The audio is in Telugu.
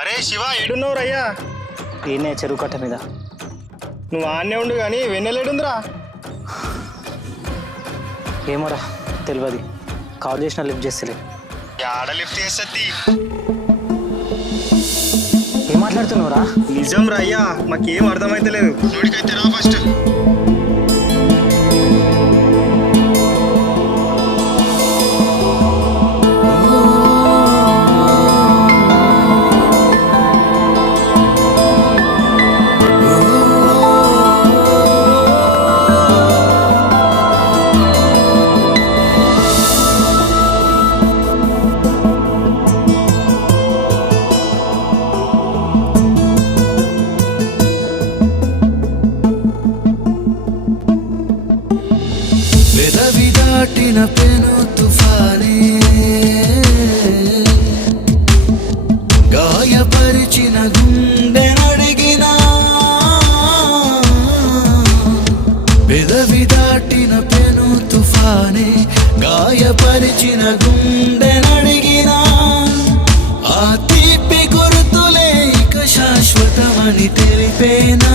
అరే శివ ఏడున్నావు రయ్యా? ఈయనే చెరువు కట్ట మీద. నువ్వు ఆన్నే ఉండు కానీ వెన్నెలేడుందిరా? ఏమోరా తెలియదు, కాల్ చేసినా లిఫ్ట్ చేస్తలే. ఆడ లిఫ్ట్ చేస్తుంది. ఏం మాట్లాడుతున్నావురా? నిజం రయ్యా, మాకేం అర్థమైతలేదు. చూడికైతే రా ఫస్ట్. దాటిన పెను తుఫానే గాయపరిచిన గుండెనడిగిన పెదవి దాటిన పెను తుఫానే గాయపరిచిన గుండెనడిగిన ఆ తీపి గుర్తులే ఇక శాశ్వతమని తెలిపేనా.